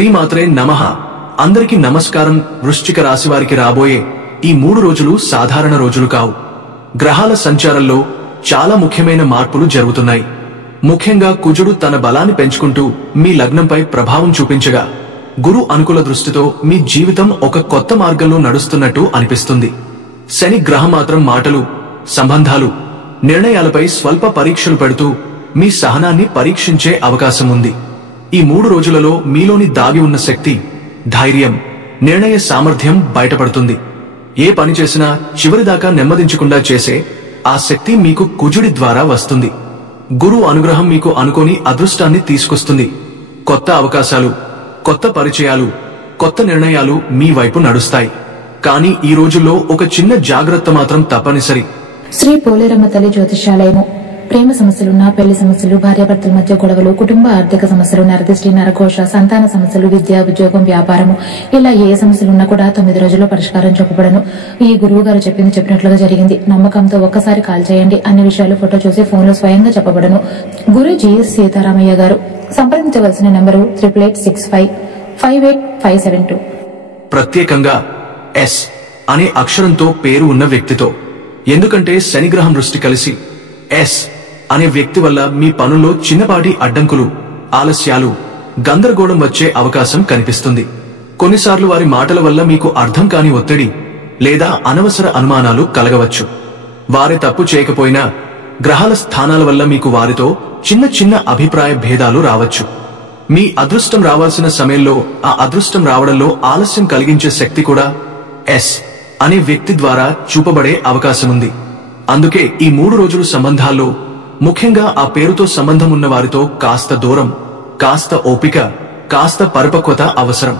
శ్రీమాత్రే నమః. అందరికీ నమస్కారం. వృశ్చిక రాశి వారికి రాబోయే ఈ 3 రోజులు సాధారణ రోజులు కావు. గ్రహాల సంచారంలో చాలా ముఖ్యమైన మార్పులు జరుగుతున్నాయి. ముఖ్యంగా కుజుడు తన బలాన్ని పెంచుకుంటూ మీ లగ్నంపై ప్రభావం చూపించగా, గురు అనుకూల దృష్టితో మీ జీవితం ఒక కొత్త మార్గంలో నడుస్తున్నట్టు అనిపిస్తుంది. శని గ్రహం మాత్రం మాటలు, సంబంధాలు, నిర్ణయాలపై స్వల్ప పరీక్షలు పెడుతూ మీ సహనాన్ని పరీక్షించే అవకాశం ఉంది. ఈ 3 రోజులలో మీలోని దాగి ఉన్న శక్తి, ధైర్యం, నిర్ణయ సామర్థ్యం బయటపడుతుంది. ఏ పని చేసినా చివరిదాకా నెమ్మదించకుండా చేసే ఆ శక్తి మీకు కుజుడి ద్వారా వస్తుంది. గురు అనుగ్రహం మీకు అనుకోని అదృష్టాన్ని తీసుకొస్తుంది. కొత్త అవకాశాలు, కొత్త పరిచయాలు, కొత్త నిర్ణయాలు మీ వైపు నడుస్తాయి. కానీ ఈ రోజుల్లో ఒక చిన్న జాగ్రత్త మాత్రం తప్పనిసరి. శ్రీ పోలేరమ్మ తల్లి జ్యోతిష్యాలయము. ప్రేమ సమస్యలున్న, పెళ్లి సమస్యలు, భార్యాభర్తల మధ్య గొడవలు, కుటుంబ ఆర్థిక సమస్యలు, నరదిష్టి, నరఘోష, సంతాన సమస్యలు, విద్య, ఉద్యోగం, వ్యాపారము, ఇలా ఏ సమస్యలున్నా కూడా 9 రోజుల్లో పరిష్కారం చెప్పబడను. ఈ గురువు గారు చెప్పినట్లుగా జరిగింది. నమ్మకంతో ఒక్కసారి కాల్ చేయండి. అన్ని విషయాలు ఫోటో చూసి ఫోన్లో స్వయంగా చెప్పబడను. గురూజీ సీతారామయ్య గారు. సంప్రదించవలసిన నంబరు 8865585572. ప్రత్యేకంగా ఎస్ అనే అక్షరంతో పేరు ఉన్న వ్యక్తితో. ఎందుకంటే శనిగ్రహం దృష్టి కలిసి ఎస్ అనే వ్యక్తి వల్ల మీ పనుల్లో చిన్నపాటి అడ్డంకులు, ఆలస్యాలు, గందరగోళం వచ్చే అవకాశం కనిపిస్తుంది. కొన్నిసార్లు వారి మాటల వల్ల మీకు అర్థం కాని ఒత్తిడి లేదా అనవసర అనుమానాలు కలగవచ్చు. వారే తప్పు చేయకపోయినా గ్రహాల స్థానాల వల్ల మీకు వారితో చిన్న చిన్న అభిప్రాయ భేదాలు రావచ్చు. మీ అదృష్టం రావాల్సిన సమయంలో ఆ అదృష్టం రావడంలో ఆలస్యం కలిగించే శక్తి కూడా ఎస్ అనే వ్యక్తి ద్వారా చూపబడే అవకాశముంది. అందుకే ఈ 3 రోజులు సంబంధాల్లో, ముఖ్యంగా ఆ పేరుతో సంబంధం ఉన్న వారితో కాస్త దూరం, కాస్త ఓపిక, కాస్త పరిపక్వత అవసరం.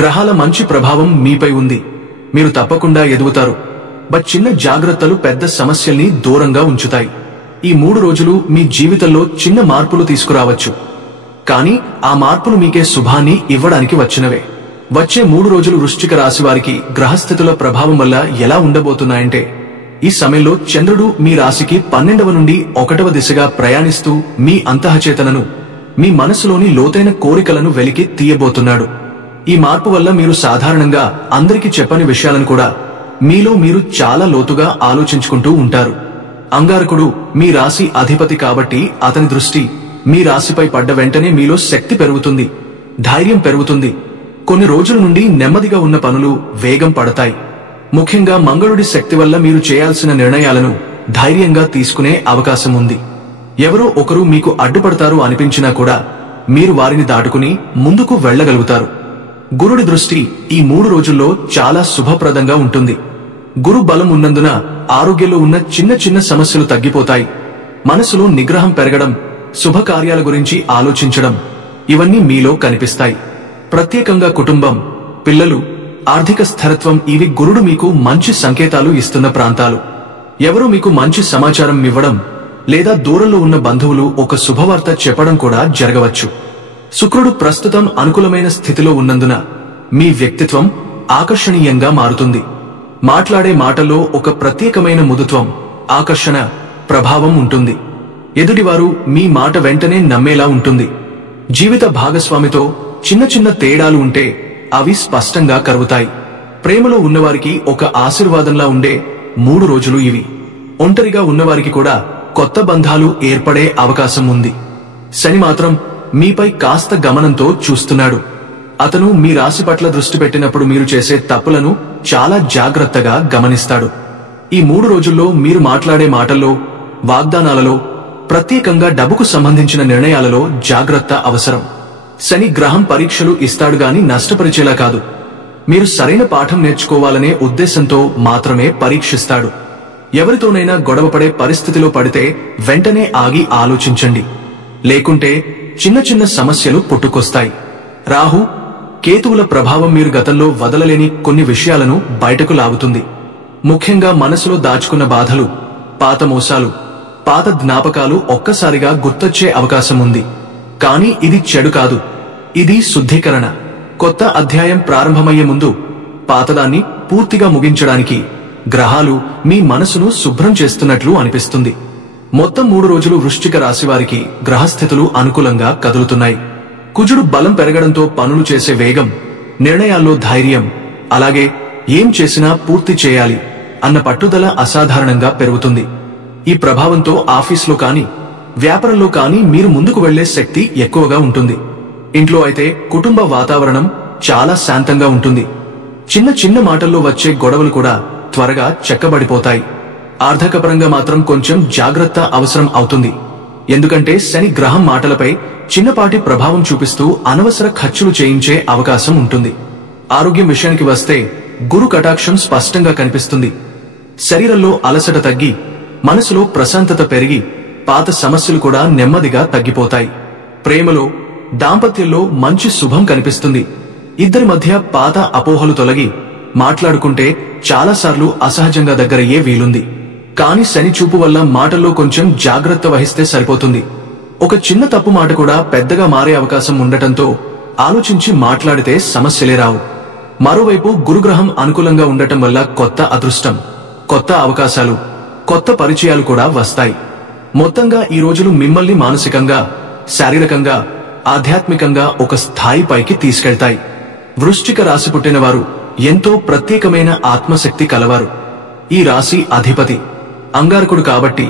గ్రహాల మంచి ప్రభావం మీపై ఉంది. మీరు తప్పకుండా ఎదుగుతారు. బట్ చిన్న జాగ్రత్తలు పెద్ద సమస్యల్ని దూరంగా ఉంచుతాయి. ఈ 3 రోజులు మీ జీవితంలో చిన్న మార్పులు తీసుకురావచ్చు. కానీ ఆ మార్పులు మీకే శుభాన్ని ఇవ్వడానికి వచ్చినవే. వచ్చే 3 రోజులు వృశ్చిక రాశి వారికి గ్రహస్థితుల ప్రభావం వల్ల ఎలా ఉండబోతున్నాయంటే, ఈ సమయంలో చంద్రుడు మీ రాశికి 12వ నుండి 1వ దిశగా ప్రయాణిస్తూ మీ అంతఃచేతనను, మీ మనసులోని లోతైన కోరికలను వెలికి తీయబోతున్నాడు. ఈ మార్పు వల్ల మీరు సాధారణంగా అందరికీ చెప్పని విషయాలను కూడా మీలో మీరు చాలా లోతుగా ఆలోచించుకుంటూ ఉంటారు. అంగారకుడు మీ రాశి అధిపతి కాబట్టి అతని దృష్టి మీ రాశిపై పడ్డ వెంటనే మీలో శక్తి పెరుగుతుంది, ధైర్యం పెరుగుతుంది. కొన్ని రోజుల నుండి నెమ్మదిగా ఉన్న పనులు వేగం పడతాయి. ముఖ్యంగా మంగళుడి శక్తి వల్ల మీరు చేయాల్సిన నిర్ణయాలను ధైర్యంగా తీసుకునే అవకాశం ఉంది. ఎవరో ఒకరు మీకు అడ్డుపడతారు అనిపించినా కూడా మీరు వారిని దాటుకుని ముందుకు వెళ్లగలుగుతారు. గురుడి దృష్టి ఈ 3 రోజుల్లో చాలా శుభప్రదంగా ఉంటుంది. గురు బలం ఉన్నందున ఆరోగ్యంలో ఉన్న చిన్న చిన్న సమస్యలు తగ్గిపోతాయి. మనసులో నిగ్రహం పెరగడం, శుభకార్యాల గురించి ఆలోచించడం, ఇవన్నీ మీలో కనిపిస్తాయి. ప్రత్యేకంగా కుటుంబం, పిల్లలు, ఆర్థిక స్థిరత్వం, ఇవి గురుడు మీకు మంచి సంకేతాలు ఇస్తున్న ప్రాంతాలు. ఎవరూ మీకు మంచి సమాచారం ఇవ్వడం లేదా దూరంలో ఉన్న బంధువులు ఒక శుభవార్త చెప్పడం కూడా జరగవచ్చు. శుక్రుడు ప్రస్తుతం అనుకూలమైన స్థితిలో ఉన్నందున మీ వ్యక్తిత్వం ఆకర్షణీయంగా మారుతుంది. మాట్లాడే మాటల్లో ఒక ప్రత్యేకమైన మృదుత్వం, ఆకర్షణ, ప్రభావం ఉంటుంది. ఎదుటివారు మీ మాట వెంటనే నమ్మేలా ఉంటుంది. జీవిత భాగస్వామితో చిన్న చిన్న తేడాలు ఉంటే అవి స్పష్టంగా కరుగుతాయి. ప్రేమలో ఉన్నవారికి ఒక ఆశీర్వాదంలా ఉండే 3 రోజులు ఇవి. ఒంటరిగా ఉన్నవారికి కూడా కొత్త బంధాలు ఏర్పడే అవకాశం ఉంది. శని మాత్రం మీపై కాస్త గమనంతో చూస్తున్నాడు. అతను మీ రాశి పట్ల దృష్టి పెట్టినప్పుడు మీరు చేసే తప్పులను చాలా జాగ్రత్తగా గమనిస్తాడు. ఈ 3 రోజుల్లో మీరు మాట్లాడే మాటల్లో, వాగ్దానాలలో, ప్రత్యేకంగా డబ్బుకు సంబంధించిన నిర్ణయాలలో జాగ్రత్త అవసరం. శని గ్రహం పరీక్షలు ఇస్తాడు గాని నష్టపరిచేలా కాదు. మీరు సరైన పాఠం నేర్చుకోవాలనే ఉద్దేశంతో మాత్రమే పరీక్షిస్తాడు. ఎవరితోనైనా గొడవపడే పరిస్థితిలో పడితే వెంటనే ఆగి ఆలోచించండి. లేకుంటే చిన్న చిన్న సమస్యలు పుట్టుకొస్తాయి. రాహు, కేతువుల ప్రభావం మీరు గతంలో వదలలేని కొన్ని విషయాలను బయటకు లాగుతుంది. ముఖ్యంగా మనసులో దాచుకున్న బాధలు, పాత మోసాలు, పాత జ్ఞాపకాలు ఒక్కసారిగా గుర్తొచ్చే అవకాశం ఉంది. కానీ ఇది చెడు కాదు, ఇది శుద్ధీకరణ. కొత్త అధ్యాయం ప్రారంభమయ్యే ముందు పాతదాన్ని పూర్తిగా ముగించడానికి గ్రహాలు మీ మనసును శుభ్రం చేస్తున్నట్లు అనిపిస్తుంది. మొత్తం 3 రోజులు వృశ్చిక రాశివారికి గ్రహస్థితులు అనుకూలంగా కదులుతున్నాయి. కుజుడు బలం పెరగడంతో పనులు చేసే వేగం, నిర్ణయాల్లో ధైర్యం, అలాగే ఏం చేసినా పూర్తి చేయాలి అన్న పట్టుదల అసాధారణంగా పెరుగుతుంది. ఈ ప్రభావంతో ఆఫీస్లో కానీ వ్యాపారంలో కానీ మీరు ముందుకు వెళ్లే శక్తి ఎక్కువగా ఉంటుంది. ఇంట్లో అయితే కుటుంబ వాతావరణం చాలా శాంతంగా ఉంటుంది. చిన్న చిన్న మాటల్లో వచ్చే గొడవలు కూడా త్వరగా చెక్కబడిపోతాయి. ఆర్థికపరంగా మాత్రం కొంచెం జాగ్రత్త అవసరం అవుతుంది. ఎందుకంటే శని గ్రహం మాటలపై చిన్నపాటి ప్రభావం చూపిస్తూ అనవసర ఖర్చులు చేయించే అవకాశం ఉంటుంది. ఆరోగ్యం విషయానికి వస్తే గురు కటాక్షం స్పష్టంగా కనిపిస్తుంది. శరీరంలో అలసట తగ్గి మనసులో ప్రశాంతత పెరిగి పాత సమస్యలు కూడా నెమ్మదిగా తగ్గిపోతాయి. ప్రేమలో, దాంపత్యంలో మంచి శుభం కనిపిస్తుంది. ఇద్దరి మధ్య పాత అపోహలు తొలగి మాట్లాడుకుంటే చాలాసార్లు అసహజంగా దగ్గరయ్యే వీలుంది. కాని శని చూపు వల్ల మాటల్లో కొంచెం జాగ్రత్త వహిస్తే సరిపోతుంది. ఒక చిన్న తప్పు మాట కూడా పెద్దగా మారే అవకాశం ఉండటంతో ఆలోచించి మాట్లాడితే సమస్యలే రావు. మరోవైపు గురుగ్రహం అనుకూలంగా ఉండటం వల్ల కొత్త అదృష్టం, కొత్త అవకాశాలు, కొత్త పరిచయాలు కూడా వస్తాయి. మొత్తంగా ఈ రోజులు మిమ్మల్ని మానసికంగా, శారీరకంగా, ఆధ్యాత్మికంగా ఒక స్థాయిపైకి తీసుకెళ్తాయి. వృశ్చిక రాశి పుట్టిన వారు ఎంతో ప్రత్యేకమైన ఆత్మశక్తి కలవారు. ఈ రాశి అధిపతి అంగారకుడు కాబట్టి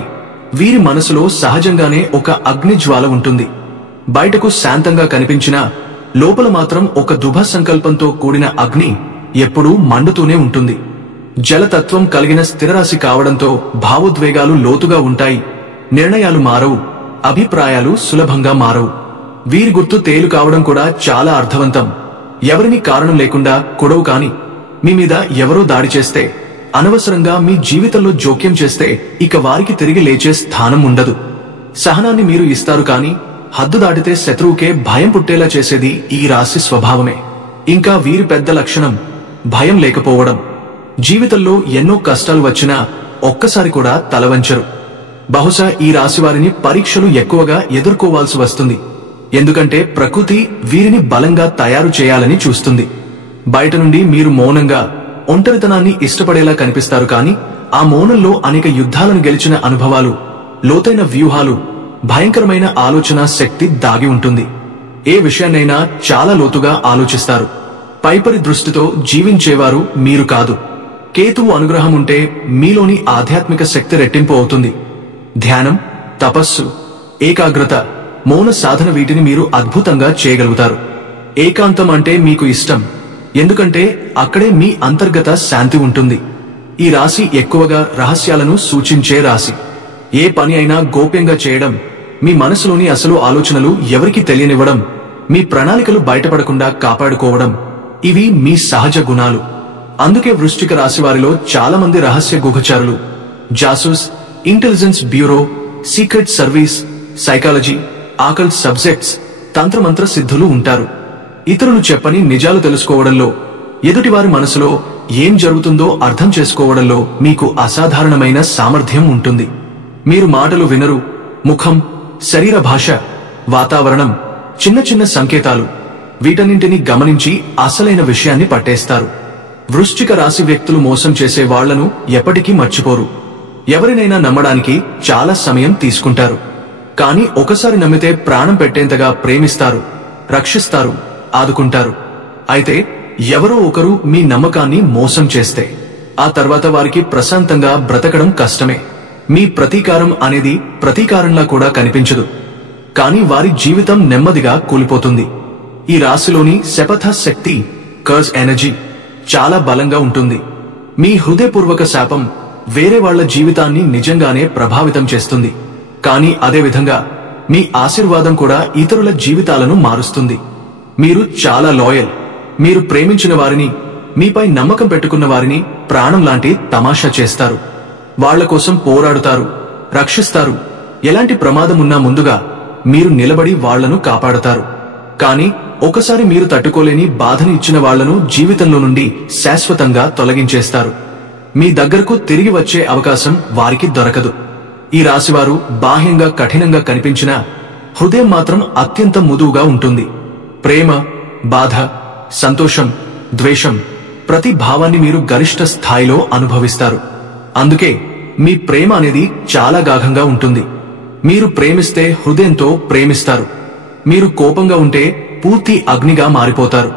వీరి మనసులో సహజంగానే ఒక అగ్నిజ్వాల ఉంటుంది. బయటకు శాంతంగా కనిపించినా లోపల మాత్రం ఒక దుభ సంకల్పంతో కూడిన అగ్ని ఎప్పుడూ మండుతూనే ఉంటుంది. జలతత్వం కలిగిన స్థిరరాశి కావడంతో భావోద్వేగాలు లోతుగా ఉంటాయి. నిర్ణయాలు మారవు, అభిప్రాయాలు సులభంగా మారవు. వీరి గుర్తు తేలు కావడం కూడా చాలా అర్థవంతం. ఎవరిని కారణం లేకుండా కొడవు కాని మీ మీద ఎవరో దాడి చేస్తే, అనవసరంగా మీ జీవితంలో జోక్యం చేస్తే ఇక వారికి తిరిగి లేచే స్థానం ఉండదు. సహనాన్ని మీరు ఇస్తారు కాని హద్దు దాటితే శత్రువుకే భయం పుట్టేలా చేసేది ఈ రాశి స్వభావమే. ఇంకా వీరి పెద్ద లక్షణం భయం లేకపోవడం. జీవితంలో ఎన్నో కష్టాలు వచ్చినా ఒక్కసారి కూడా తలవంచరు. బహుశా ఈ రాశి వారిని పరీక్షలు ఎక్కువగా ఎదుర్కోవాల్సి వస్తుంది. ఎందుకంటే ప్రకృతి వీరిని బలంగా తయారు చేయాలని చూస్తుంది. బయట నుండి మీరు మౌనంగా, ఒంటరితనాన్ని ఇష్టపడేలా కనిపిస్తారు కాని ఆ మౌనంలో అనేక యుద్ధాలను గెలిచిన అనుభవాలు, లోతైన వ్యూహాలు, భయంకరమైన ఆలోచన శక్తి దాగి ఉంటుంది. ఏ విషయాన్నైనా చాలా లోతుగా ఆలోచిస్తారు. పైపరి దృష్టితో జీవించేవారు మీరు కాదు. కేతువు అనుగ్రహం ఉంటే మీలోని ఆధ్యాత్మిక శక్తి రెట్టింపు అవుతుంది. ధ్యానం, తపస్సు, ఏకాగ్రత, మౌన సాధన వీటిని మీరు అద్భుతంగా చేయగలుగుతారు. ఏకాంతం అంటే మీకు ఇష్టం. ఎందుకంటే అక్కడే మీ అంతర్గత శాంతి ఉంటుంది. ఈ రాశి ఎక్కువగా రహస్యాలను సూచించే రాశి. ఏ పని అయినా గోప్యంగా చేయడం, మీ మనసులోని అసలు ఆలోచనలు ఎవరికీ తెలియనివ్వడం, మీ ప్రణాళికలు బయటపడకుండా కాపాడుకోవడం, ఇవి మీ సహజ గుణాలు. అందుకే వృశ్చిక రాశి వారిలో చాలా మంది రహస్య గుహచారులు, జాసూస్, intelligence bureau, secret service, psychology, occult subjects, తంత్రమంత్ర సిద్ధులు ఉంటారు. ఇతరులు చెప్పని నిజాలు తెలుసుకోవడంలో, ఎదుటివారి మనసులో ఏం జరుగుతుందో అర్థం చేసుకోవడంలో మీకు అసాధారణమైన సామర్థ్యం ఉంటుంది. మీరు మాటలు వినరు, ముఖం, శరీర భాష, వాతావరణం, చిన్న చిన్న సంకేతాలు, వీటన్నింటినీ గమనించి అసలైన విషయాన్ని పట్టేస్తారు. వృశ్చిక రాశి వ్యక్తులు మోసం చేసే వాళ్లను ఎప్పటికీ మర్చిపోరు. ఎవరినైనా నమ్మడానికి చాలా సమయం తీసుకుంటారు. కానీ ఒకసారి నమ్మితే ప్రాణం పెట్టేంతగా ప్రేమిస్తారు, రక్షిస్తారు, ఆదుకుంటారు. అయితే ఎవరో ఒకరు మీ నమ్మకాన్ని మోసం చేస్తే ఆ తర్వాత వారికి ప్రశాంతంగా బ్రతకడం కష్టమే. మీ ప్రతీకారం అనేది ప్రతీకారంలా కూడా కనిపించదు. కానీ వారి జీవితం నెమ్మదిగా కూలిపోతుంది. ఈ రాశిలోని శపథ శక్తి, కర్జ్ ఎనర్జీ చాలా బలంగా ఉంటుంది. మీ హృదయపూర్వక శాపం వేరే వాళ్ల జీవితాన్ని నిజంగానే ప్రభావితం చేస్తుంది. కానీ అదేవిధంగా మీ ఆశీర్వాదం కూడా ఇతరుల జీవితాలను మారుస్తుంది. మీరు చాలా లాయల్. మీరు ప్రేమించిన వారిని, మీపై నమ్మకం పెట్టుకున్న వారిని ప్రాణం లాంటి తమాషా చేస్తారు. వాళ్ల కోసం పోరాడుతారు, రక్షిస్తారు. ఎలాంటి ప్రమాదమున్నా ముందుగా మీరు నిలబడి వాళ్లను కాపాడతారు. కానీ ఒకసారి మీరు తట్టుకోలేని బాధని ఇచ్చిన వాళ్లను జీవితంలో నుండి శాశ్వతంగా తొలగించేస్తారు. మీ దగ్గరకు తిరిగి వచ్చే అవకాశం వారికి దొరకదు. ఈ రాశివారు బాహ్యంగా కఠినంగా కనిపించినా హృదయం మాత్రం అత్యంత మృదువుగా ఉంటుంది. ప్రేమ, బాధ, సంతోషం, ద్వేషం, ప్రతి భావాన్ని మీరు గరిష్ట స్థాయిలో అనుభవిస్తారు. అందుకే మీ ప్రేమ అనేది చాలా గాఢంగా ఉంటుంది. మీరు ప్రేమిస్తే హృదయంతో ప్రేమిస్తారు. మీరు కోపంగా ఉంటే పూర్తి అగ్నిగా మారిపోతారు.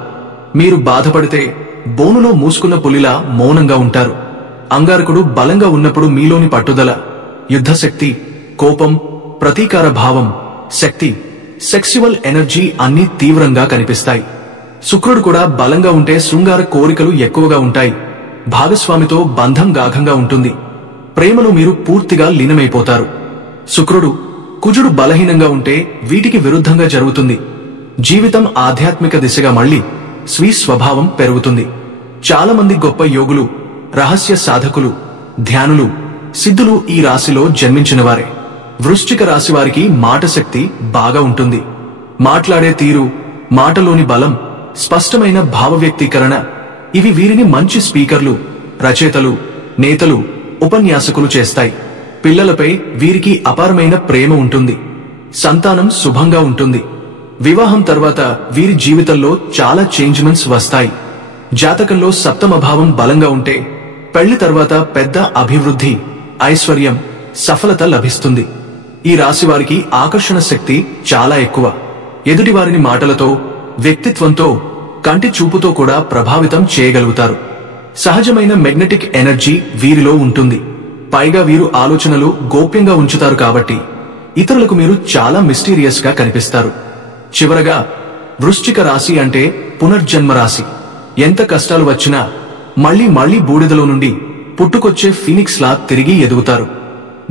మీరు బాధపడితే బోనులో మూసుకున్న పులిలా మౌనంగా ఉంటారు. అంగారకుడు బలంగా ఉన్నప్పుడు మీలోని పట్టుదల, యుద్ధశక్తి, కోపం, ప్రతీకార భావం, శక్తి, సెక్సువల్ ఎనర్జీ అన్నీ తీవ్రంగా కనిపిస్తాయి. శుక్రుడు కూడా బలంగా ఉంటే శృంగార కోరికలు ఎక్కువగా ఉంటాయి. భాగస్వామితో బంధం గాఢంగా ఉంటుంది. ప్రేమలో మీరు పూర్తిగా లీనమైపోతారు. శుక్రుడు, కుజుడు బలహీనంగా ఉంటే వీటికి విరుద్ధంగా జరుగుతుంది. జీవితం ఆధ్యాత్మిక దిశగా మళ్లీ స్వీస్వభావం పెరుగుతుంది. చాలా మంది గొప్ప యోగులు, రహస్య సాధకులు, ధ్యానులు, సిద్ధులు ఈ రాశిలో జన్మించినవారే. వృశ్చిక రాశి వారికి మాట శక్తి బాగా ఉంటుంది. మాట్లాడే తీరు, మాటలోని బలం, స్పష్టమైన భావ వ్యక్తీకరణ ఇవి వీరిని మంచి స్పీకర్లు, రచయితలు, నేతలు, ఉపన్యాసకులు చేస్తాయి. పిల్లలపై వీరికి అపారమైన ప్రేమ ఉంటుంది. సంతానం శుభంగా ఉంటుంది. వివాహం తర్వాత వీరి జీవితంలో చాలా చేంజ్మెంట్స్ వస్తాయి. జాతకంలో సప్తమ భావం బలంగా ఉంటే పెళ్లి తర్వాత పెద్ద అభివృద్ధి, ఐశ్వర్యం, సఫలత లభిస్తుంది. ఈ రాశి వారికి ఆకర్షణ శక్తి చాలా ఎక్కువ. ఎదుటివారిని మాటలతో, వ్యక్తిత్వంతో, కంటి చూపుతో కూడా ప్రభావితం చేయగలుగుతారు. సహజమైన మెగ్నెటిక్ ఎనర్జీ వీరిలో ఉంటుంది. పైగా వీరు ఆలోచనలు గోప్యంగా ఉంచుతారు కాబట్టి ఇతరులకు మీరు చాలా మిస్టీరియస్ గా కనిపిస్తారు. చివరగా వృశ్చిక రాశి అంటే పునర్జన్మ రాశి. ఎంత కష్టాలు వచ్చినా మళ్లీ మళ్లీ బూడిదలో నుండి పుట్టుకొచ్చే ఫీనిక్స్ లా తిరిగి ఎదుగుతారు.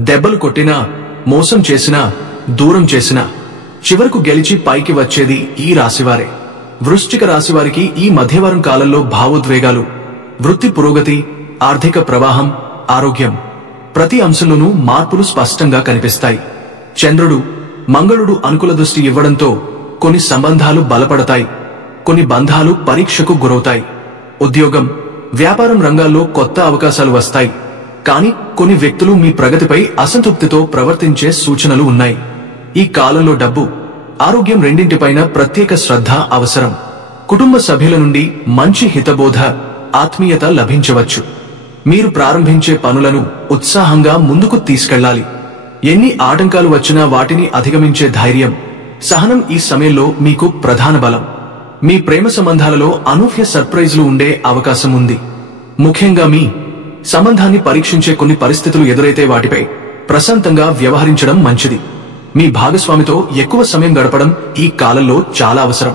దెబ్బలు కొట్టినా, మోసం చేసినా, దూరం చేసినా చివరకు గెలిచి పైకి వచ్చేది ఈ రాశివారే. వృశ్చిక రాశివారికి ఈ మధ్యవారం కాలంలో భావోద్వేగాలు, వృత్తి పురోగతి, ఆర్థిక ప్రవాహం, ఆరోగ్యం ప్రతి అంశంలోనూ మార్పులు స్పష్టంగా కనిపిస్తాయి. చంద్రుడు, మంగళుడు అనుకూల దృష్టి ఇవ్వడంతో కొన్ని సంబంధాలు బలపడతాయి. కొన్ని బంధాలు పరీక్షకు గురవుతాయి. ఉద్యోగం, వ్యాపారం రంగాల్లో కొత్త అవకాశాలు వస్తాయి. కానీ కొన్ని వ్యక్తులు మీ ప్రగతిపై అసంతృప్తితో ప్రవర్తించే సూచనలు ఉన్నాయి. ఈ కాలంలో డబ్బు, ఆరోగ్యం రెండింటిపైన ప్రత్యేక శ్రద్ధ అవసరం. కుటుంబ సభ్యుల నుండి మంచి హితబోధ, ఆత్మీయత లభించవచ్చు. మీరు ప్రారంభించే పనులను ఉత్సాహంగా ముందుకు తీసుకెళ్లాలి. ఎన్ని ఆటంకాలు వచ్చినా వాటిని అధిగమించే ధైర్యం, సహనం ఈ సమయంలో మీకు ప్రధాన బలం. మీ ప్రేమ సంబంధాలలో అనూహ్య సర్ప్రైజ్లు ఉండే అవకాశం ఉంది. ముఖ్యంగా మీ సంబంధాన్ని పరీక్షించే కొన్ని పరిస్థితులు ఎదురైతే వాటిపై ప్రశాంతంగా వ్యవహరించడం మంచిది. మీ భాగస్వామితో ఎక్కువ సమయం గడపడం ఈ కాలంలో చాలా అవసరం.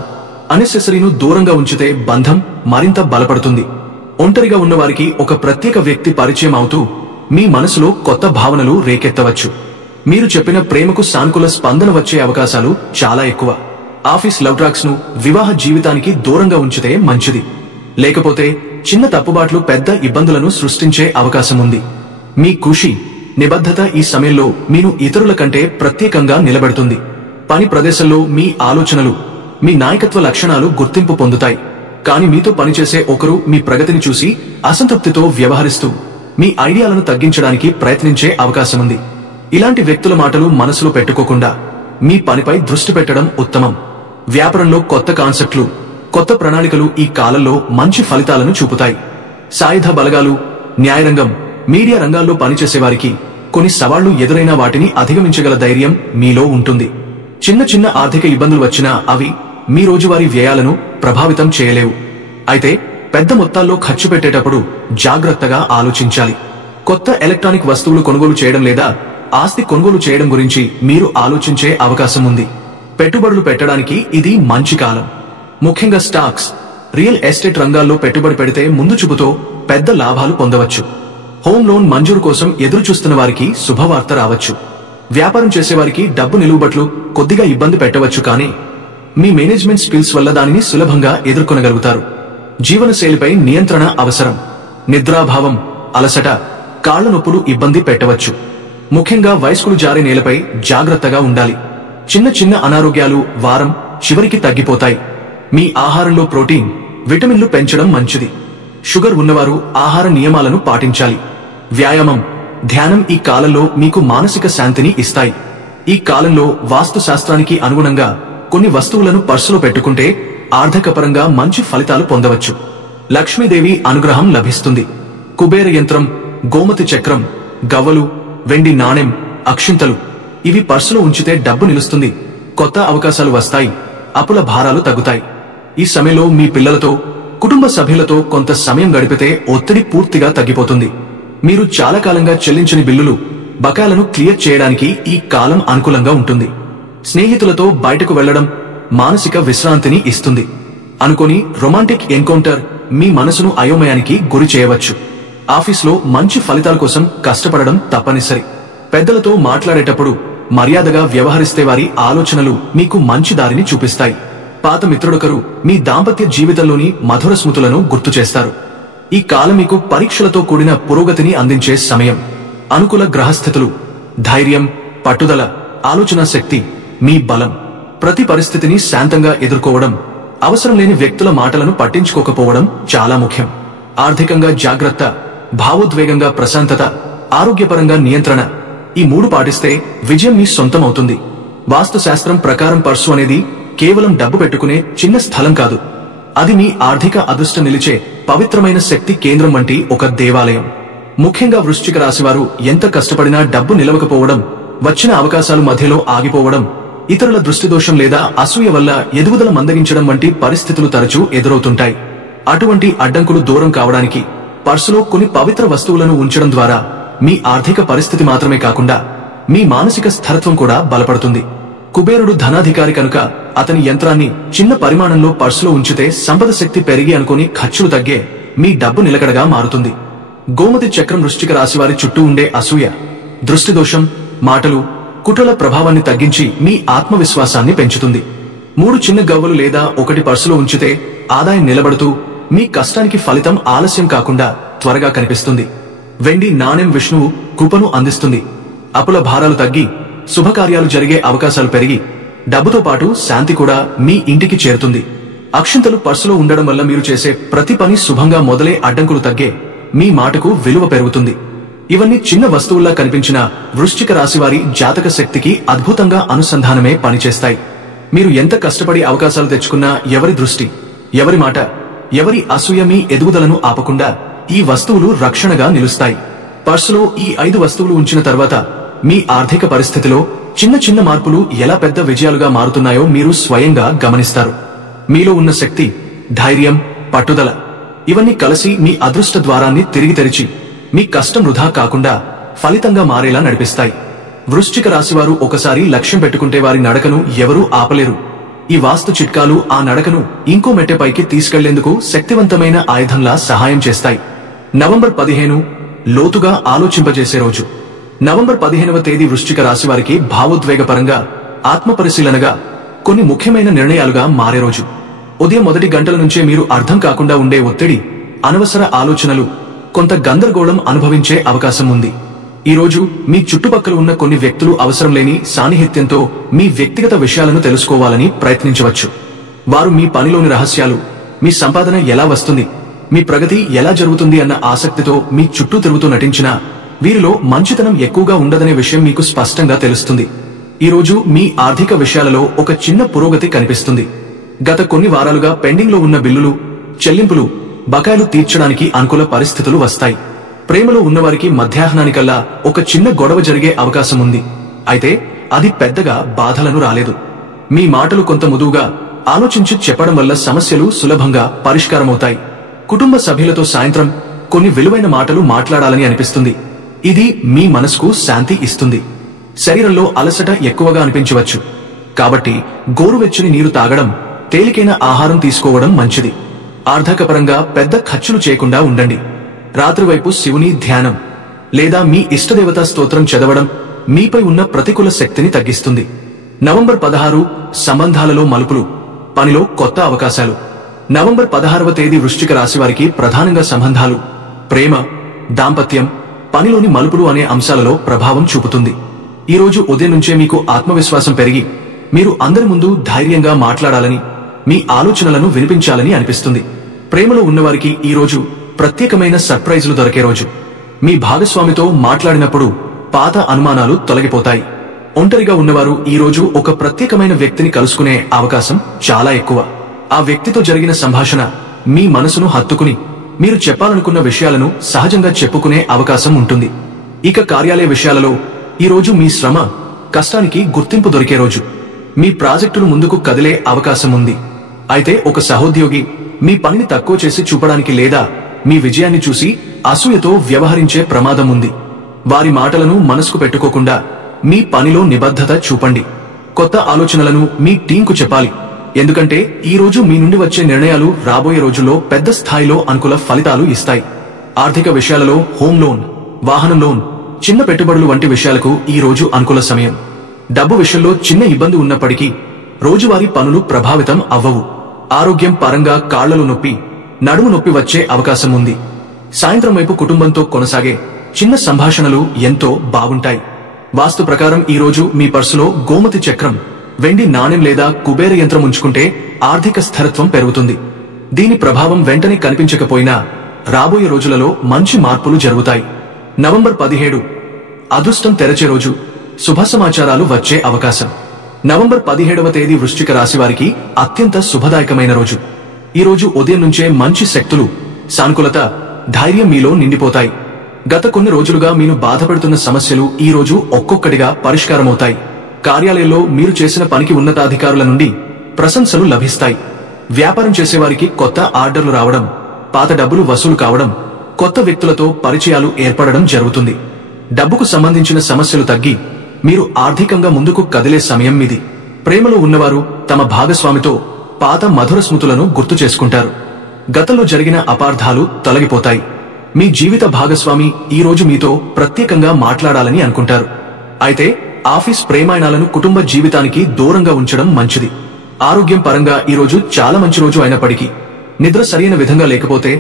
అనెసెసరీను దూరంగా ఉంచితే బంధం మరింత బలపడుతుంది. ఒంటరిగా ఉన్నవారికి ఒక ప్రత్యేక వ్యక్తి పరిచయం అవుతూ మీ మనసులో కొత్త భావనలు రేకెత్తవచ్చు. మీరు చెప్పిన ప్రేమకు సానుకూల స్పందన వచ్చే అవకాశాలు చాలా ఎక్కువ. ఆఫీస్ లవ్ ట్రాక్స్ ను వివాహ జీవితానికి దూరంగా ఉంచితే మంచిది. లేకపోతే చిన్న తప్పుబాట్లు పెద్ద ఇబ్బందులను సృష్టించే అవకాశం ఉంది. మీ కృషి, నిబద్ధత ఈ సమయంలో మీను ఇతరుల కంటే ప్రత్యేకంగా నిలబెడుతుంది. పని ప్రదేశంలో మీ ఆలోచనలు, మీ నాయకత్వ లక్షణాలు గుర్తింపు పొందుతాయి. కానీ మీతో పనిచేసే ఒకరు మీ ప్రగతిని చూసి అసంతృప్తితో వ్యవహరిస్తూ మీ ఐడియాలను తగ్గించడానికి ప్రయత్నించే అవకాశముంది. ఇలాంటి వ్యక్తుల మాటలు మనసులో పెట్టుకోకుండా మీ పనిపై దృష్టి పెట్టడం ఉత్తమం. వ్యాపారంలో కొత్త కాన్సెప్ట్లు, కొత్త ప్రణాళికలు ఈ కాలంలో మంచి ఫలితాలను చూపుతాయి. సాయుధ బలగాలు, న్యాయరంగం, మీడియా రంగాల్లో పనిచేసేవారికి కొన్ని సవాళ్లు ఎదురైనా వాటిని అధిగమించగల ధైర్యం మీలో ఉంటుంది. చిన్న చిన్న ఆర్థిక ఇబ్బందులు వచ్చినా అవి మీ రోజువారీ వ్యయాలను ప్రభావితం చేయలేవు. అయితే పెద్ద మొత్తాల్లో ఖర్చు పెట్టేటప్పుడు జాగ్రత్తగా ఆలోచించాలి. కొత్త ఎలక్ట్రానిక్ వస్తువులు కొనుగోలు చేయడం లేదా ఆస్తి కొనుగోలు చేయడం గురించి మీరు ఆలోచించే అవకాశం ఉంది. పెట్టుబడులు పెట్టడానికి ఇది మంచి కాలం. ముఖ్యంగా స్టాక్స్, రియల్ ఎస్టేట్ రంగాల్లో పెట్టుబడి పెడితే ముందు చూపుతో పెద్ద లాభాలు పొందవచ్చు. హోమ్ లోన్ మంజూరు కోసం ఎదురు చూస్తున్న వారికి శుభవార్త రావచ్చు. వ్యాపారం చేసేవారికి డబ్బు నిలువబట్లు కొద్దిగా ఇబ్బంది పెట్టవచ్చు. కానీ మీ మేనేజ్మెంట్ స్కిల్స్ వల్ల దానిని సులభంగా ఎదుర్కొనగలుగుతారు. జీవనశైలిపై నియంత్రణ అవసరం. నిద్రాభావం, అలసట, కాళ్ల నొప్పులు ఇబ్బంది పెట్టవచ్చు. ముఖ్యంగా వయస్కులు జారే నేలపై జాగ్రత్తగా ఉండాలి. చిన్న చిన్న అనారోగ్యాలు వారం చివరికి తగ్గిపోతాయి. మీ ఆహారంలో ప్రోటీన్, విటమిన్లు పెంచడం మంచిది. షుగర్ ఉన్నవారు ఆహార నియమాలను పాటించాలి. వ్యాయామం, ధ్యానం ఈ కాలంలో మీకు మానసిక శాంతిని ఇస్తాయి. ఈ కాలంలో వాస్తు శాస్త్రానికి అనుగుణంగా కొన్ని వస్తువులను పర్సులో పెట్టుకుంటే ఆర్థికపరంగా మంచి ఫలితాలు పొందవచ్చు. లక్ష్మీదేవి అనుగ్రహం లభిస్తుంది. కుబేర యంత్రం, గోమతి చక్రం, గవ్వలు, వెండి నాణెం, అక్షింతలు ఇవి పర్సులో ఉంచితే డబ్బు నిలుస్తుంది. కొత్త అవకాశాలు వస్తాయి. అప్పుల భారాలు తగ్గుతాయి. ఈ సమయంలో మీ పిల్లలతో, కుటుంబ సభ్యులతో కొంత సమయం గడిపితే ఒత్తిడి పూర్తిగా తగ్గిపోతుంది. మీరు చాలా కాలంగా చెల్లించని బిల్లులు, బకాయిలను క్లియర్ చేయడానికి ఈ కాలం అనుకూలంగా ఉంటుంది. స్నేహితులతో బయటకు వెళ్లడం మానసిక విశ్రాంతిని ఇస్తుంది. అనుకోని రొమాంటిక్ ఎన్కౌంటర్ మీ మనసును అయోమయానికి గురి చేయవచ్చు. ఆఫీస్లో మంచి ఫలితాల కోసం కష్టపడడం తప్పనిసరి. పెద్దలతో మాట్లాడేటప్పుడు మర్యాదగా వ్యవహరిస్తే వారి ఆలోచనలు మీకు మంచి దారిని చూపిస్తాయి. పాత మిత్రుడొకరు మీ దాంపత్య జీవితంలోని మధుర స్మృతులను గుర్తు చేస్తారు. ఈ కాలం మీకు పరీక్షలతో కూడిన పురోగతిని అందించే సమయం. అనుకూల గ్రహస్థితులు, ధైర్యం, పట్టుదల, ఆలోచనా శక్తి మీ బలం. ప్రతి పరిస్థితిని శాంతంగా ఎదుర్కోవడం, అవసరం లేని వ్యక్తుల మాటలను పట్టించుకోకపోవడం చాలా ముఖ్యం. ఆర్థికంగా జాగ్రత్త, భావోద్వేగంగా ప్రశాంతత, ఆరోగ్యపరంగా నియంత్రణ, ఈ 3 పాటిస్తే విజయం మీ సొంతమవుతుంది. వాస్తుశాస్త్రం ప్రకారం పర్సు అనేది కేవలం డబ్బు పెట్టుకునే చిన్న స్థలం కాదు. అది మీ ఆర్థిక అదృష్టం నిలిచే పవిత్రమైన శక్తి కేంద్రం వంటి ఒక దేవాలయం. ముఖ్యంగా వృశ్చిక రాశివారు ఎంత కష్టపడినా డబ్బు నిలవకపోవడం, వచ్చిన అవకాశాలు మధ్యలో ఆగిపోవడం, ఇతరుల దృష్టిదోషం లేదా అసూయ వల్ల ఎదుగుదల మందగించడం వంటి పరిస్థితులు తరచూ ఎదురవుతుంటాయి. అటువంటి అడ్డంకులు దూరం కావడానికి పర్సులో కొన్ని పవిత్ర వస్తువులను ఉంచడం ద్వారా మీ ఆర్థిక పరిస్థితి మాత్రమే కాకుండా మీ మానసిక స్థిరత్వం కూడా బలపడుతుంది. కుబేరుడు ధనాధికారి కనుక అతని యంత్రాన్ని చిన్న పరిమాణంలో పర్సులో ఉంచితే సంపద శక్తి పెరిగి అనుకోని ఖర్చులు తగ్గే మీ డబ్బు నిలకడగా మారుతుంది. గోమతి చక్రం వృశ్చిక రాశివారి చుట్టూ ఉండే అసూయ, దృష్టిదోషం, మాటలు, కుట్రల ప్రభావాన్ని తగ్గించి మీ ఆత్మవిశ్వాసాన్ని పెంచుతుంది. 3 చిన్న గవ్వలు లేదా 1 పర్సులో ఉంచితే ఆదాయం నిలబడుతూ మీ కష్టానికి ఫలితం ఆలస్యం కాకుండా త్వరగా కనిపిస్తుంది. వెండి నాణెం విష్ణువు కృపను అందిస్తుంది. అప్పుల భారాలు తగ్గి శుభకార్యాలు జరిగే అవకాశాలు పెరిగి డబ్బుతో పాటు శాంతి కూడా మీ ఇంటికి చేరుతుంది. అక్షింతలు పర్సులో ఉండడం వల్ల మీరు చేసే ప్రతి పని శుభంగా మొదలే అడ్డంకులు తగ్గే మీ మాటకు విలువ పెరుగుతుంది. ఇవన్నీ చిన్న వస్తువుల్లా కనిపించిన వృశ్చిక రాశివారి జాతక శక్తికి అద్భుతంగా అనుసంధానమే పనిచేస్తాయి. మీరు ఎంత కష్టపడి అవకాశాలు తెచ్చుకున్నా ఎవరి దృష్టి, ఎవరి మాట, ఎవరి అసూయ మీ ఎదుగుదలను ఆపకుండా ఈ వస్తువులు రక్షణగా నిలుస్తాయి. పర్సులో ఈ 5 వస్తువులు ఉంచిన తర్వాత మీ ఆర్థిక పరిస్థితిలో చిన్న చిన్న మార్పులు ఎలా పెద్ద విజయాలుగా మారుతున్నాయో మీరు స్వయంగా గమనిస్తారు. మీలో ఉన్న శక్తి, ధైర్యం, పట్టుదల ఇవన్నీ కలిసి మీ అదృష్ట ద్వారాన్ని తిరిగి తెరిచి మీ కష్టం వృధా కాకుండా ఫలితంగా మారేలా నడిపిస్తాయి. వృశ్చిక రాశివారు ఒకసారి లక్ష్యం పెట్టుకుంటే వారి నడకను ఎవరూ ఆపలేరు. ఈ వాస్తు చిట్కాలు ఆ నడకను ఇంకో మెట్టెపైకి తీసుకెళ్లేందుకు శక్తివంతమైన ఆయుధంలా సహాయం చేస్తాయి. నవంబర్ 15 లోతుగా ఆలోచింపజేసే రోజు. నవంబర్ 15వ తేదీ వృశ్చిక రాశివారికి భావోద్వేగపరంగా, ఆత్మపరిశీలనగా కొన్ని ముఖ్యమైన నిర్ణయాలుగా మారే రోజు. ఉదయం మొదటి గంటల నుంచే మీరు అర్థం కాకుండా ఉండే ఒత్తిడి, అనవసర ఆలోచనలు, కొంత గందరగోళం అనుభవించే అవకాశం ఉంది. ఈ రోజు మీ చుట్టుపక్కల ఉన్న కొన్ని వ్యక్తులు అవసరం లేని సాన్నిహిత్యంతో మీ వ్యక్తిగత విషయాలను తెలుసుకోవాలని ప్రయత్నించవచ్చు. వారు మీ పనిలోని రహస్యాలు, మీ సంపాదన ఎలా వస్తుంది, మీ ప్రగతి ఎలా జరుగుతుంది అన్న ఆసక్తితో మీ చుట్టూ తిరుగుతూ నటించినా వీరిలో మంచితనం ఎక్కువగా ఉండదనే విషయం మీకు స్పష్టంగా తెలుస్తుంది. ఈ రోజు మీ ఆర్థిక విషయాలలో ఒక చిన్న పురోగతి కనిపిస్తుంది. గత కొన్ని వారాలుగా పెండింగ్ లో ఉన్న బిల్లులు, చెల్లింపులు, బకాయిలు తీర్చడానికి అనుకూల పరిస్థితులు వస్తాయి. ప్రేమలో ఉన్నవారికి మధ్యాహ్నానికల్లా ఒక చిన్న గొడవ జరిగే అవకాశం ఉంది. అయితే అది పెద్దగా బాధలను రాలేదు. మీ మాటలు కొంత మృదువుగా ఆలోచించి చెప్పడం వల్ల సమస్యలు సులభంగా పరిష్కారమవుతాయి. కుటుంబ సభ్యులతో సాయంత్రం కొన్ని విలువైన మాటలు మాట్లాడాలని అనిపిస్తుంది. ఇది మీ మనసుకు శాంతి ఇస్తుంది. శరీరంలో అలసట ఎక్కువగా అనిపించవచ్చు. కాబట్టి గోరువెచ్చని నీరు తాగడం, తేలికైన ఆహారం తీసుకోవడం మంచిది. ఆర్థికపరంగా పెద్ద ఖర్చులు చేయకుండా ఉండండి. రాత్రివైపు శివుని ధ్యానం లేదా మీ ఇష్టదేవతా స్తోత్రం చదవడం మీపై ఉన్న ప్రతికూల శక్తిని తగ్గిస్తుంది. నవంబర్ 16 సంబంధాలలో మలుపులు, పనిలో కొత్త అవకాశాలు. నవంబర్ 16వ తేదీ వృశ్చిక రాశివారికి ప్రధానంగా సంబంధాలు, ప్రేమ, దాంపత్యం, పనిలోని మలుపులు అనే అంశాలలో ప్రభావం చూపుతుంది. ఈ రోజు ఉదయం నుంచే మీకు ఆత్మవిశ్వాసం పెరిగి మీరు అందరి ముందు ధైర్యంగా మాట్లాడాలని, మీ ఆలోచనలను వినిపించాలని అనిపిస్తుంది. ప్రేమలో ఉన్నవారికి ఈ రోజు ప్రత్యేకమైన సర్ప్రైజులు దొరికే రోజు. మీ భాగస్వామితో మాట్లాడినప్పుడు పాత అనుమానాలు తొలగిపోతాయి. ఒంటరిగా ఉన్నవారు ఈ రోజు ఒక ప్రత్యేకమైన వ్యక్తిని కలుసుకునే అవకాశం చాలా ఎక్కువ. ఆ వ్యక్తితో జరిగిన సంభాషణ మీ మనసును హత్తుకుని మీరు చెప్పాలనుకున్న విషయాలను సహజంగా చెప్పుకునే అవకాశం ఉంటుంది. ఇక కార్యాలయ విషయాలలో ఈ రోజు మీ శ్రమ, కష్టానికి గుర్తింపు దొరికే రోజు. మీ ప్రాజెక్టులు ముందుకు కదిలే అవకాశం ఉంది. అయితే ఒక సహోద్యోగి మీ పనిని తక్కువ చేసి చూపడానికి లేదా మీ విజయాన్ని చూసి అసూయతో వ్యవహరించే ప్రమాదం ఉంది. వారి మాటలను మనసుకు పెట్టుకోకుండా మీ పనిలో నిబద్ధత చూపండి. కొత్త ఆలోచనలను మీ టీంకు చెప్పాలి. ఎందుకంటే ఈ రోజు మీ నుండి వచ్చే నిర్ణయాలు రాబోయే రోజుల్లో పెద్ద స్థాయిలో అనుకూల ఫలితాలు ఇస్తాయి. ఆర్థిక విషయాలలో హోమ్ లోన్, వాహనం లోన్, చిన్న పెట్టుబడులు వంటి విషయాలకు ఈ రోజు అనుకూల సమయం. డబ్బు విషయంలో చిన్న ఇబ్బంది ఉన్నప్పటికీ రోజువారీ పనులు ప్రభావితం అవ్వవు. ఆరోగ్యం పరంగా కాళ్లలో నొప్పి, నడుము నొప్పి వచ్చే అవకాశం ఉంది. సాయంత్రం వైపు కుటుంబంతో కొనసాగే చిన్న సంభాషణలు ఎంతో బాగుంటాయి. వాస్తు ప్రకారం ఈ రోజు మీ పర్సులో గోమతి చక్రం, వెండి నాణెం లేదా కుబేర యంత్రం ఉంచుకుంటే ఆర్థిక స్థిరత్వం పెరుగుతుంది. దీని ప్రభావం వెంటనే కనిపించకపోయినా రాబోయే రోజులలో మంచి మార్పులు జరుగుతాయి. నవంబర్ 17 అదృష్టం తెరచే రోజు. శుభ సమాచారాలు వచ్చే అవకాశం. నవంబర్ 17వ తేదీ వృశ్చిక రాశి వారికి అత్యంత శుభదాయకమైన రోజు. ఈ రోజు ఉదయం నుంచే మంచి శక్తులు, సానుకూలత, ధైర్యం మీలో నిండిపోతాయి. గత కొన్ని రోజులుగా మీరు బాధపడుతున్న సమస్యలు ఈ రోజు ఒక్కొక్కటిగా పరిష్కారమవుతాయి. కార్యాలయంలో మీరు చేసిన పనికి ఉన్నతాధికారుల నుండి ప్రశంసలు లభిస్తాయి. వ్యాపారం చేసేవారికి కొత్త ఆర్డర్లు రావడం, పాత డబ్బులు వసూలు కావడం, కొత్త వ్యక్తులతో పరిచయాలు ఏర్పడడం జరుగుతుంది. డబ్బుకు సంబంధించిన సమస్యలు తగ్గి మీరు ఆర్థికంగా ముందుకు కదిలే సమయం ఇది. ప్రేమలో ఉన్నవారు తమ భాగస్వామితో పాత మధుర స్మృతులను గుర్తు చేసుకుంటారు. గతంలో జరిగిన అపార్థాలు తొలగిపోతాయి. మీ జీవిత భాగస్వామి ఈ రోజు మీతో ప్రత్యేకంగా మాట్లాడాలని అనుకుంటారు. అయితే ఆఫీస్ ప్రేమాయణాలను కుటుంబ జీవితానికి దూరంగా ఉంచడం మంచిది. ఆరోగ్యం పరంగా ఈ రోజు చాలా మంచి రోజు అయినప్పటికీ నిద్ర సరైన విధంగా లేకపోతే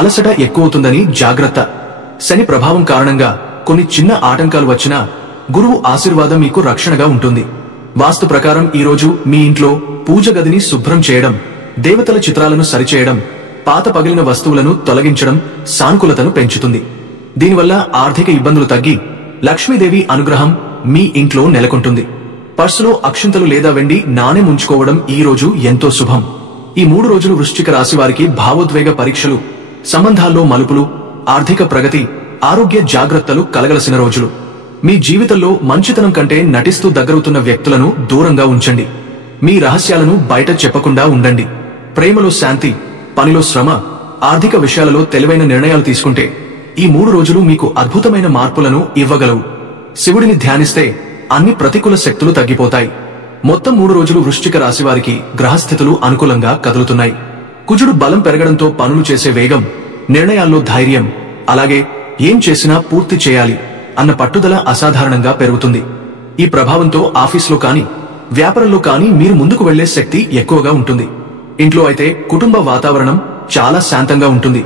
అలసట ఎక్కువవుతుందని జాగ్రత్త. శని ప్రభావం కారణంగా కొన్ని చిన్న ఆటంకాలు వచ్చినా గురువు ఆశీర్వాదం మీకు రక్షణగా ఉంటుంది. వాస్తు ప్రకారం ఈ రోజు మీ ఇంట్లో పూజ గదిని శుభ్రం చేయడం, దేవతల చిత్రాలను సరిచేయడం, పాత పగిలిన వస్తువులను తొలగించడం సానుకూలతను పెంచుతుంది. దీనివల్ల ఆర్థిక ఇబ్బందులు తగ్గి లక్ష్మీదేవి అనుగ్రహం మీ ఇంట్లో నెలకొంటుంది. పర్సులో అక్షింతలు లేదా వెండి నాణెం ఉంచుకోవడం ఈ రోజు ఎంతో శుభం. ఈ 3 రోజులు వృశ్చిక రాశి వారికి భావోద్వేగ పరీక్షలు, సంబంధాల్లో మలుపులు, ఆర్థిక ప్రగతి, ఆరోగ్య జాగ్రత్తలు కలగలసిన రోజులు. మీ జీవితంలో మంచితనం కంటే నటిస్తూ దగ్గరవుతున్న వ్యక్తులను దూరంగా ఉంచండి. మీ రహస్యాలను బయట చెప్పకుండా ఉండండి. ప్రేమలో శాంతి, పనిలో శ్రమ, ఆర్థిక విషయాలలో తెలివైన నిర్ణయాలు తీసుకుంటే ఈ 3 రోజులు మీకు అద్భుతమైన మార్పులను ఇవ్వగలవు. శివుడిని ధ్యానిస్తే అన్ని ప్రతికూల శక్తులు తగ్గిపోతాయి. మొత్తం 3 రోజులు వృశ్చిక రాశి వారికి గ్రహస్థితులు అనుకూలంగా కదులుతున్నాయి. కుజుడు బలం పెరగడంతో పనులు చేసే వేగం, నిర్ణయాల్లో ధైర్యం, అలాగే ఏం చేసినా పూర్తి చేయాలి అన్న పట్టుదల అసాధారణంగా పెరుగుతుంది. ఈ ప్రభావంతో ఆఫీసులో కానీ వ్యాపారంలో కానీ మీరు ముందుకు వెళ్లే శక్తి ఎక్కువగా ఉంటుంది. ఇంట్లో అయితే కుటుంబ వాతావరణం చాలా శాంతంగా ఉంటుంది.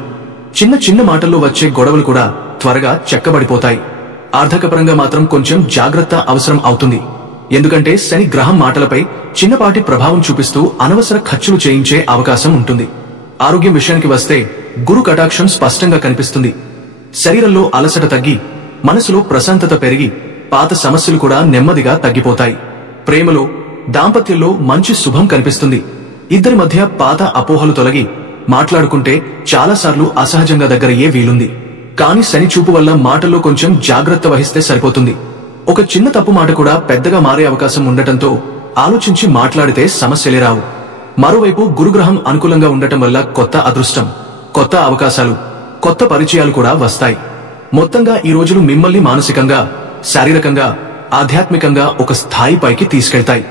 చిన్న చిన్న మాటల్లో వచ్చే గొడవలు కూడా త్వరగా చెక్కబడిపోతాయి. ఆర్థికపరంగా మాత్రం కొంచెం జాగ్రత్త అవసరం అవుతుంది. ఎందుకంటే శని గ్రహం మాటలపై చిన్నపాటి ప్రభావం చూపిస్తూ అనవసర ఖర్చులు చేయించే అవకాశం ఉంటుంది. ఆరోగ్యం విషయానికి వస్తే గురు కటాక్షం స్పష్టంగా కనిపిస్తుంది. శరీరంలో అలసట తగ్గి మనసులో ప్రశాంతత పెరిగి పాత సమస్యలు కూడా నెమ్మదిగా తగ్గిపోతాయి. ప్రేమలో, దాంపత్యంలో మంచి శుభం కనిపిస్తుంది. ఇద్దరి మధ్య పాత అపోహలు తొలగి మాట్లాడుకుంటే చాలాసార్లు అసహజంగా దగ్గరయ్యే వీలుంది. కానీ శని చూపు వల్ల మాటల్లో కొంచెం జాగ్రత్త వహిస్తే సరిపోతుంది. ఒక చిన్న తప్పు మాట కూడా పెద్దగా మారే అవకాశం ఉండటంతో ఆలోచించి మాట్లాడితే సమస్యలే రావు. మరోవైపు గురుగ్రహం అనుకూలంగా ఉండటం వల్ల కొత్త అదృష్టం, కొత్త అవకాశాలు, కొత్త పరిచయాలు కూడా వస్తాయి. మొత్తంగా ఈ రోజులు మిమ్మల్ని మానసికంగా, శారీరకంగా, ఆధ్యాత్మికంగా ఒక స్థాయి పైకి తీసుకెళ్తాయి.